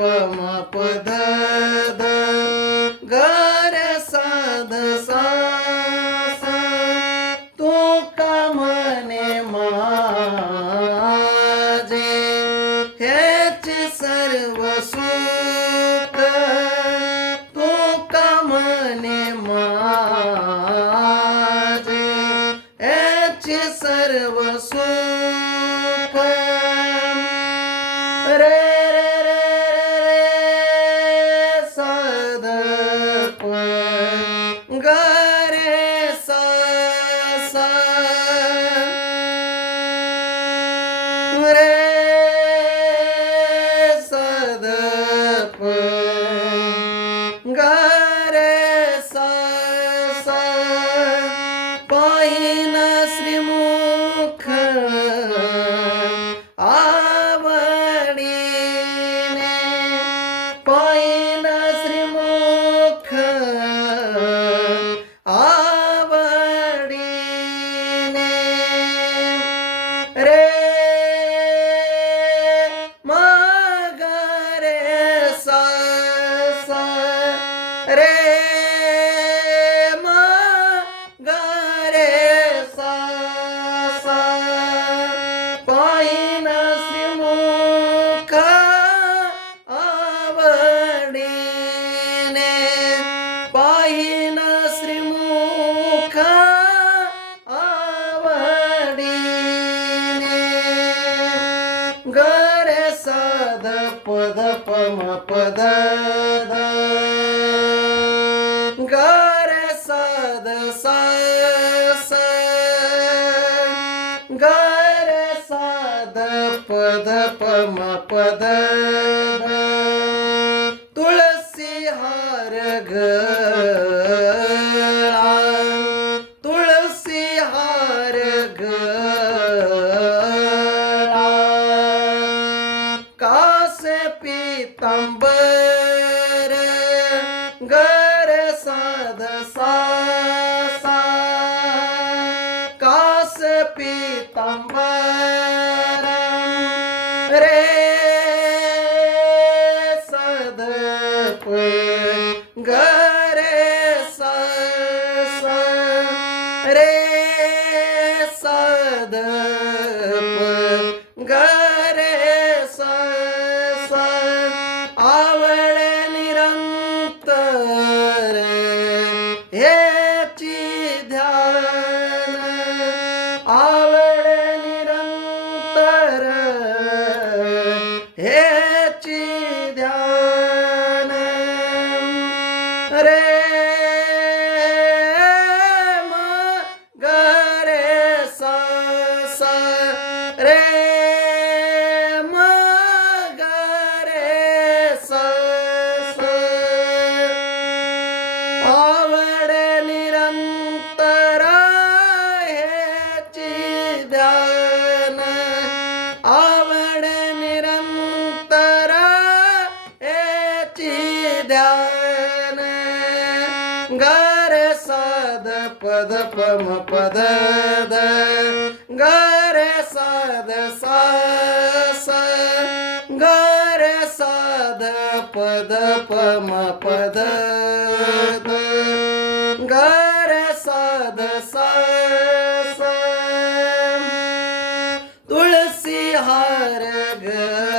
म पद ध ग रे साध सा सा तू का म्हणे माझे? हेच सर्व सुख तू का म्हणे माझे? हेच सर्व सुख रे मग रे सा सा पाहिन श्रीमुख आवडीने पाहिन श्रीमुख आवडीने गरे साध पद पम पद ध गरे साध सा गार गरे साध पद पम पद तुळसी हार गळा Yay! साध पद पम पद द। गर साध सा सा गर साध पद पम पद द। गर साध सा सा तुळसी हार गळा